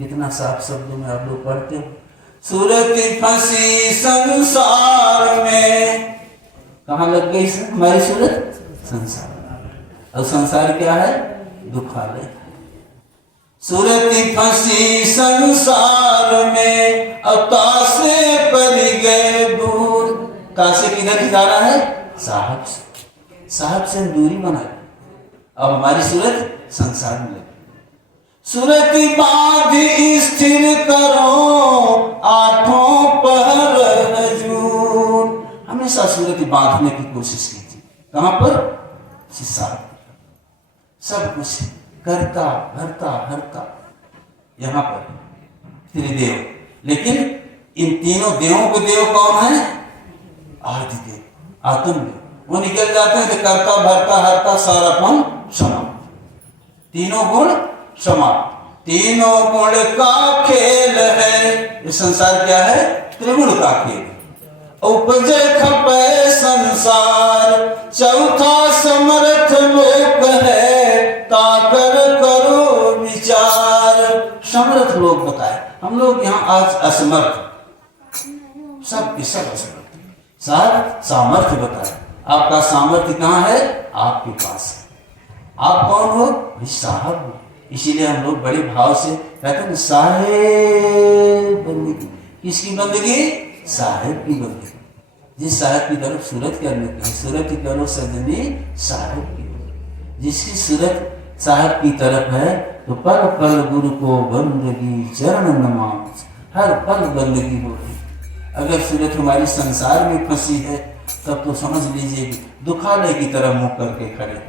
कितना साफ शब्दों में आप लोग पढ़ते हो। सूरत फंसी संसार में, कहाँ लग गई हमारी सूरत? संसार। और संसार क्या है? दुखालय। सूरत फंसी संसार में, अब तासे पर गए दूर। तासे किधर जा रहा है? साहब से। साहब से हम दूरी बना, अब हमारी सूरत संसार में लगी। सूरत बांध स्थिर करो, आठों पहर हजूर। हमेशा सूरत बांधने की कोशिश कीजिए। कहां पर? सब कुछ करता भरता हरता, यहां पर त्रिदेव। लेकिन इन तीनों देवों के देव कौन है? आदिदेव, आत्मदेव। वो निकल जाते हैं तो करता भरता हरता सारापन क्षमा, तीनों गुण क्षमा। तीनों गुण का खेल है। ये संसार क्या है? त्रिगुण का खेल। उपजे खपे संसार, चौथा समर्थ लोक है, ताकर करो विचार। समर्थ लोग बताए, हम लोग यहाँ आज असमर्थ, सब के सब असमर्थ। सामर्थ्य बताए, आपका सामर्थ्य कहाँ है? आपके पास है। आप कौन हो? साहब हो। इसीलिए हम लोग बड़े भाव से कहते हैं साहेब बंदगी। किसकी बंदगी? साहेब की बंदगी। जिस साहब की तरफ सूरत करने की, सूरत की करो सजनी साहब की। जिसकी सूरत साहब की तरफ है तो पल पल गुरु को बंदगी, चरण नमाज, हर पल बंदगी होगी। अगर सूरत हमारी संसार में फंसी है तब तो समझ लीजिए दुखालय की तरफ मुंह करके खड़े,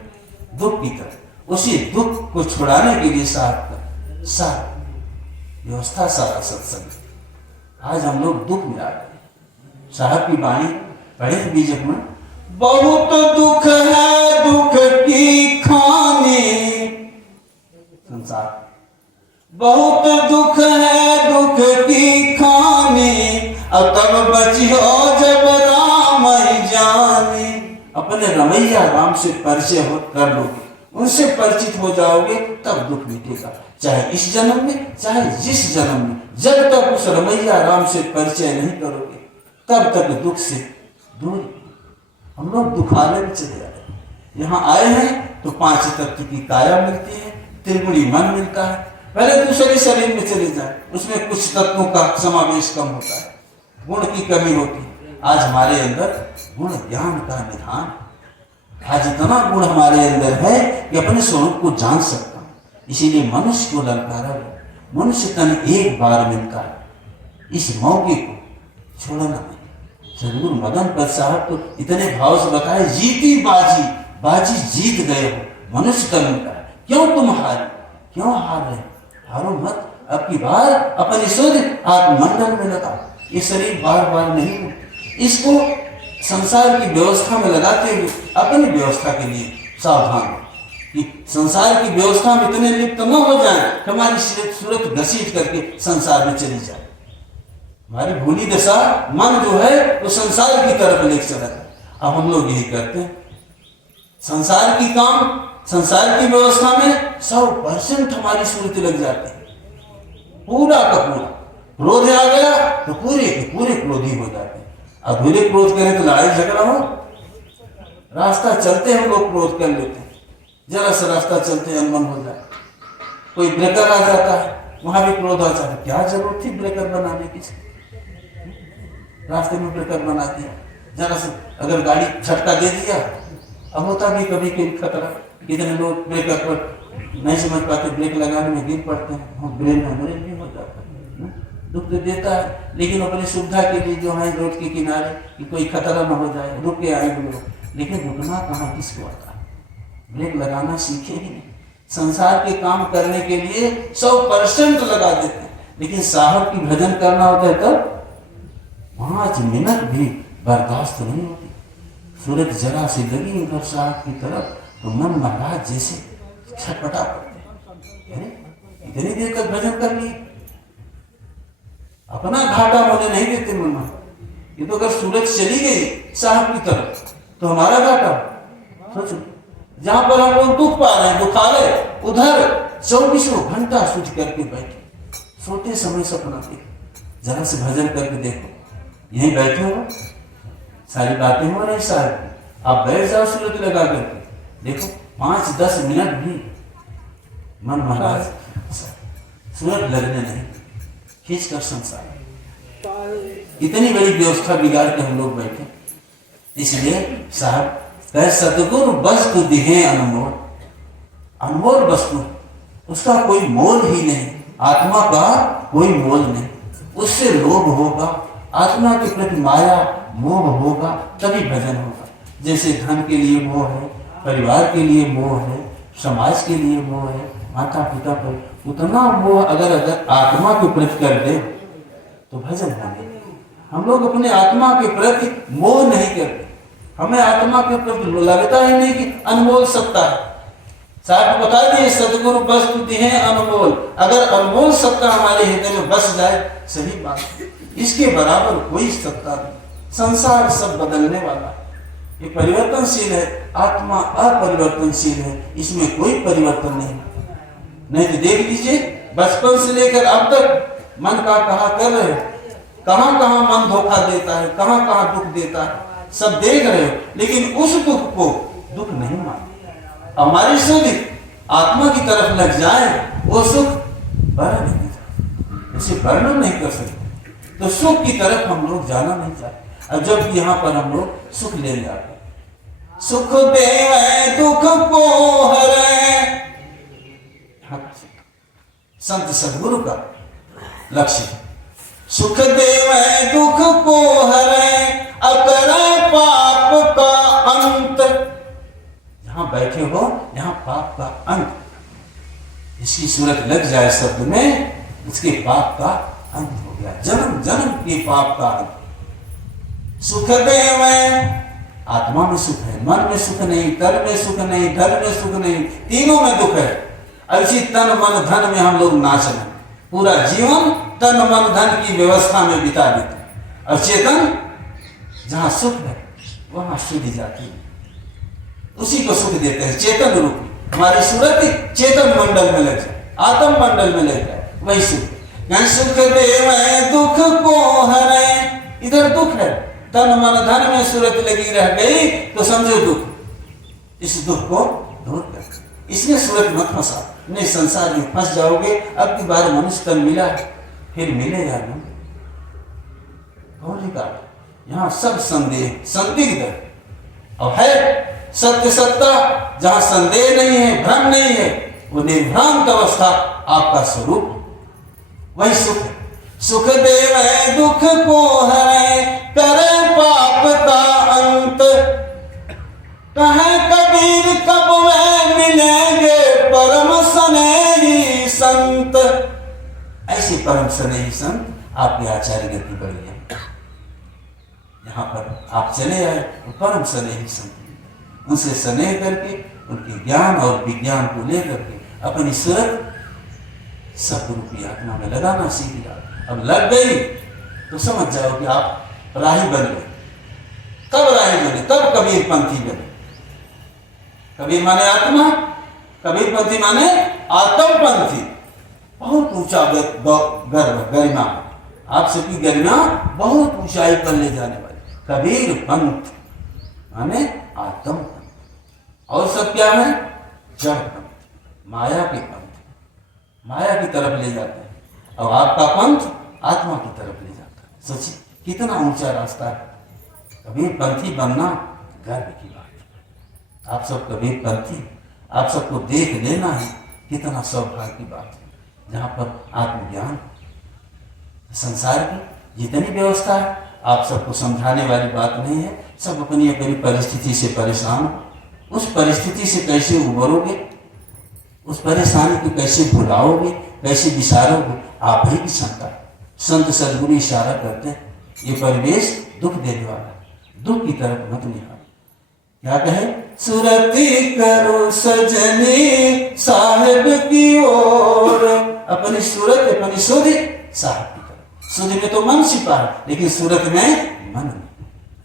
दुख की तरफ। उसी दुख को छुड़ाने के लिए साहब साहब व्यवस्था, सारा सत्संग। आज हम लोग दुख मिला रहे। साहब की वाणी पढ़े बीजक में, बहुत दुख है दुख की खानी। संसार बहुत दुख है दुख की खानी, अब तब बची हो जब राम जाने। अपने रमैया राम से परिचय कर लोगे, उनसे परिचित हो जाओगे तब दुख मिटेगा। चाहे इस जन्म में चाहे जिस जन्म में, जब तक उस रमैया राम से परिचय नहीं करोगे तब तक दुख से दूर। हम लोग दुखालय में चले आए। यहाँ आए हैं तो 5 तत्व की काया मिलती है, त्रिगुणी मन मिलता है। पहले दूसरे शरीर में चले जाए, उसमें कुछ तत्वों का समावेश कम होता है, गुण की कमी होती है। आज हमारे अंदर गुण ज्ञान का निधान, आज इतना गुण हमारे अंदर है कि अपने स्वरूप को जान सकता हूँ। इसीलिए मनुष्य को ललकारा, मनुष्य तन एक बार मिलता है, इस मौके को छोड़ना नहीं। सदगुरु मदन पद साहब तो इतने भाव से बताए, जीती बाजी बाजी जीत गए हो, मनुष्य तन मिला है, क्यों तुम हारे? क्यों हार रहे? हारो मत, अब की बार अपने शुद्ध आत्ममंडल में लगा। ये शरीर बार बार नहीं, इसको संसार की व्यवस्था में लगाते हुए अपनी व्यवस्था के लिए सावधान हो कि संसार की व्यवस्था में इतने लिप्त न हो जाए कि हमारी सूरत घसीट करके संसार में चली जाए। हमारी भूली दशा मन जो है वो संसार की तरफ लेकर चला जाए। अब हम लोग यही करते हैं, संसार की काम, संसार की व्यवस्था में 100% हमारी सूरत लग जाती है, पूरा का पूरा। क्रोध आ गया तो पूरे के पूरे क्रोधी हो जाते हैं। अधूरे क्रोध करें तो लड़ाई झगड़ा हो, रास्ता चलते हम लोग क्रोध कर लेते हैं, जरा सा रास्ता चलते अनबन हो जाए, कोई ब्रेकर आ जाता है वहां भी क्रोध आ जाता है। क्या जरूरत थी ब्रेकर बनाने की? रास्ते में ब्रेकर बना दिया, जरा सा अगर गाड़ी झटका दे दिया। अब होता भी कभी कभी खतरा, कितने लोग ब्रेकर पर नहीं समझ पाते, ब्रेक लगाने में गिर पड़ते हैं, ब्रेन हेमरेज भी हो जाता है। दुख तो देता है, लेकिन अपनी सुविधा के लिए जो है रोड के किनारे कि कोई खतरा न हो जाए रुके आएंगे लोग, लेकिन रुकना कहाँ किसको आता है? ब्रेक लगाना सीखे ही नहीं। संसार के काम करने के लिए 100% लगा देते हैं, लेकिन साहब की भजन करना होता है तब 5 मिनट भी बर्दाश्त नहीं होती। सूरत जरा से लगी उधर साहब की तरफ तो मन महाराज जैसे छटपटा पड़ते हैं, इतनी देर तक भजन कर ली, अपना घाटा होने नहीं देते मन। ये तो अगर सूरत चली गई साहब की तरफ तो हमारा घाटा। सोचो, जहां पर हम लोग दुख पा रहे हैं, दुखालय, उधर 24 घंटा सूझ करके बैठे, सोते समय सपना देखो, जरा से भजन करके देखो, यहीं बैठे हो, सारी बातें हो रही साहब, आप बैठ जाओ सूरत लगा करके देखो, 5-10 मिनट भी मन महाराज सूरत लगने नहीं, खींच कर संसार, इतनी बड़ी व्यवस्था बिगाड़ के हम लोग बैठे। इसलिए साहब कह सतगुरु वस्तु दिहे अनमोल, अनमोल वस्तु, उसका कोई मोल ही नहीं, आत्मा का कोई मोल नहीं। उससे लोभ होगा, आत्मा के प्रति माया मोह होगा, तभी भजन होगा। जैसे धन के लिए मोह है, परिवार के लिए मोह है, समाज के लिए मोह है, माता पिता पर, उतना मोह अगर आत्मा के प्रति कर दे तो भजन होंगे। हम लोग अपने आत्मा के प्रति मोह नहीं करते, हमें आत्मा के प्रति लगता ही नहीं कि अनमोल सत्ता है। साहब को बता दिए सदगुरु वस्तु दिए अनमोल, अगर अनमोल सत्ता हमारे हृदय में बस जाए, सही बात, इसके बराबर कोई सत्ता नहीं। संसार सब बदलने वाला है, ये परिवर्तनशील है, आत्मा अपरिवर्तनशील है, इसमें कोई परिवर्तन नहीं तो देख लीजिए बचपन से लेकर अब तक मन का कहा कर रहे हो, कहां कहां मन धोखा देता है, कहां कहां दुख देता है, सब देख रहे हो, लेकिन उस दुख को दुख नहीं मानते। हमारी सुख आत्मा की तरफ लग जाए, वो सुख वर्णन नहीं कर, उसे वर्णन नहीं कर सकते, तो सुख की तरफ हम लोग जाना नहीं चाहते। अब जब यहाँ पर हम लोग सुख ले जाते, सुख देवे दुख को हरे, संत सदगुरु का लक्ष्य, सुख देवे दुख को हरे, अकरे पाप का अंत, जहां बैठे हो यहां पाप का अंत, इसकी सूरत लग जाए शब्द में, उसके पाप का अंत हो गया, जन्म जन्म के पाप का अंत। सुख देवे, आत्मा में सुख है, मन में सुख नहीं, तन में सुख नहीं, धन में सुख नहीं, तीनों में दुख है। ऐसी तन मन धन में हम लोग नाच रहे, पूरा जीवन तन मन धन की व्यवस्था में बिता देते, और चेतन जहां सुख है वहां शुद्धि जाती है, उसी को सुख देते हैं चेतन रूप। हमारी सूरत चेतन मंडल में लग जाए, आत्म मंडल में लग जाए, वही सुख। सुख देवे दुख को हरे, इधर दुख है, तन मन धन में सूरत लगी रह गई तो समझो दुख, इस दुख को दूर कर, इसमें सूरत मत फंसा, नहीं संसार में फंस जाओगे। अब की बार मनुष्य तन मिला है, फिर मिलेगा ना, यहाँ सब संदेह संदिग्ध और है, सत्य सत्ता जहां संदेह नहीं है, भ्रम नहीं है, वो निर्भ्रांत अवस्था आपका स्वरूप, वही सुख है। सुख देवे दुख को हरे, करे पाप का अंत, कहे कबीर कब वे मिलेंगे परम स्नेही संत। ऐसे परम स्नेही संत आपके आचार्य गति बढ़िया, यहाँ पर आप चले आए तो परम स्नेही संत, उनसे स्नेह करके उनके ज्ञान और विज्ञान को लेकर के अपनी सूरत सतरूपी आत्मा में लगाना सीख लिया। अब लग गई तो समझ जाओ कि आप राही बन गए। कब राही बने? तब कबीर पंथी बने। कबीर माने आत्मा, कबीर पंथी माने आत्म पंथी। बहुत ऊंचा गर्व गरिमा, आप सबकी गरिमा बहुत ऊंचाई पर ले जाने वाली। कबीर पंथ माने आत्म पंथ, और सब क्या है? जड़ पंथ, माया के पंथ, माया की तरफ ले जाते हैं, और आपका पंथ आत्मा की तरफ ले जाता है। सोचिए कितना ऊंचा रास्ता है। कबीर पंथी बनना गर्व की बात है। आप सब कबीर पंथी, आप सबको देख लेना है, कितना सौभाग्य की बात है। जहाँ पर आत्मज्ञान, संसार की जितनी व्यवस्था है आप सबको समझाने वाली बात नहीं है। सब अपनी अपनी परिस्थिति से परेशान हो, उस परिस्थिति से कैसे उबरोगे, उस परेशानी को कैसे भुलाओगे, कैसे विसारोगे, आप ही की क्षमता। संत सदगुरु इशारा करते हैं, ये परिवेश दुख देने वाला है, दुख की तरफ मत निहारो। क्या कहे? सुरती करो सजनी साहिब की ओर, अपनी सूरत अपनी सुधि साहिब की तरफ। सुधि में तो मन छिपा है, लेकिन सूरत में मन नहीं।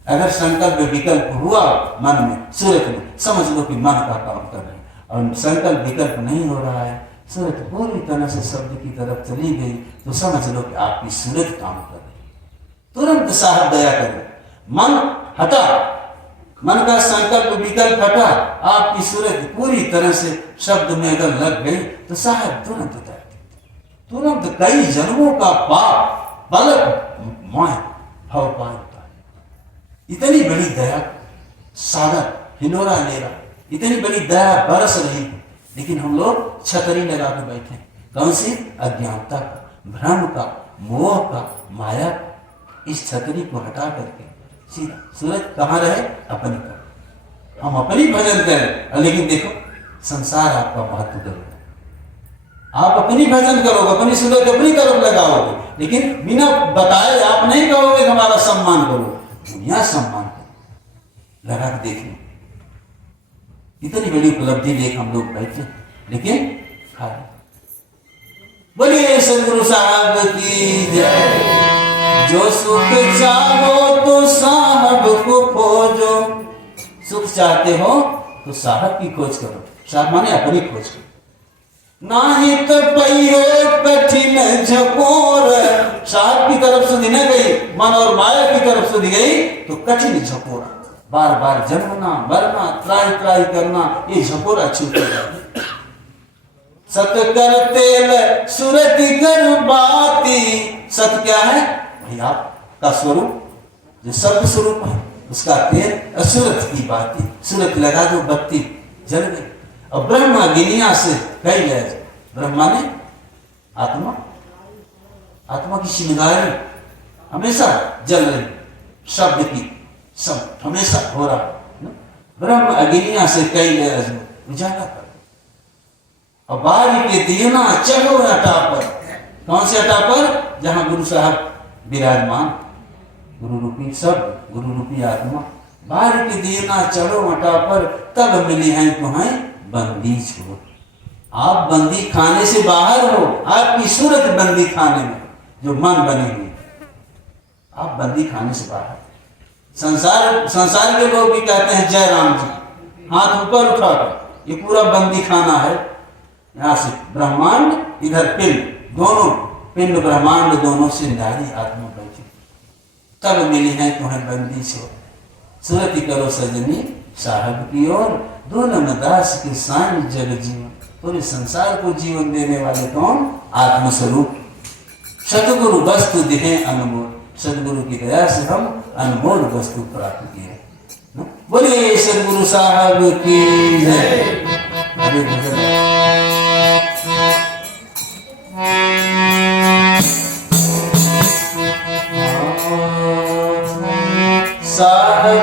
अगर संकल्प विकल्प हुआ मन में, सूरत में, समझ लो कि मन का काम कर रहे हैं। और संकल्प विकल्प नहीं हो रहा है सूरत पूरी तरह से शब्द की तरफ चली गई तो समझ लो कि आपकी सूरत काम कर रही। तुरंत साहब दया करो, मन हटा, मन का संकल्प विकल्प हटा, आपकी सूरत पूरी तरह से शब्द में अगर लग गई तो साहब तुरंत उतर देते, तुरंत कई जन्मों का पाप पलक माय भव पार होता है। इतनी बड़ी दया सागर हिलोरा ले रहा, इतनी बड़ी दया बरस रही, लेकिन हम लोग छतरी लगा के बैठे। कौन सी? अज्ञानता का, भ्रम का, मोह का, माया का। इस छतरी को हटा करके सीधा सूरज कहाँ रहे? अपनी तरफ। हम अपनी भजन करें, लेकिन देखो संसार आपका महत्व करेगा। आप अपनी भजन करोगे, अपनी सूरज अपनी तरफ लगाओगे, लेकिन बिना बताए आप नहीं कहोगे हमारा सम्मान करो, दुनिया सम्मान करो। लगा के देखिए, इतनी बड़ी उपलब्धि लेकर हम लोग बैठे, लेकिन खाली। बोलिए सदगुरु साहब की जय। जो सुख चाहो तो साहब को खोजो, सुख चाहते हो तो साहब की खोज करो। साहब माने अपनी खोज करो। नाही तो पहियो कठिन झकोर, साहब की तरफ से न गई, मन और माया की तरफ से गई तो कठिन झकोरा, बार बार जन्मना मरना, त्राही त्राही करना, ये झकोरा छूटेगा। सत कर तेल सुरति कर बाती, सत क्या है? भाई आपका स्वरूप जो सत्य स्वरूप है, उसका तेल असुरत की बाती, सूरत लगा दो बत्ती जल गई। और ब्रह्मा गिनिया से कई ले, ब्रह्मा ने आत्मा, आत्मा की श्रृंगारी हमेशा जल रही, शब्द की सब हमेशा हो रहा। ब्रह्म अग्निया से कई ले उजाला कर, और बारी के दियना चढ़ो अटा पर। कौन से अटा पर? जहां गुरु साहब विराजमान, गुरु रूपी शब्द, गुरु रूपी आत्मा। बारी के दियना चढ़ो अटा पर, तब मिली हैं तुम्हें बंदी छोड़। आप बंदी खाने से बाहर हो, आपकी सूरत बंदी खाने में जो मन बनी हुई, आप बंदी खाने से बाहर। संसार के लोग भी कहते हैं जय राम जी, हाथ ऊपर उठाकर, ये पूरा बंदी खाना है। यहाँ से ब्रह्मांड, इधर पिंड, दोनों पिंड ब्रह्मांड दोनों से नारी आत्मा बैठी, तब मिली है तुम्हें बंदी छोड़। सूरती करो सजनी साहब की ओर, दोनों दास के साई जग जीवन। पूरे संसार को जीवन देने वाले कौन? आत्मस्वरूप सतगुरु वस्तु दिखे अनमोल। सदगुरु की दया से हम अनमोल वस्तु प्राप्त किए। बोलिए सदगुरु साहब की जय। हरे भजन साहब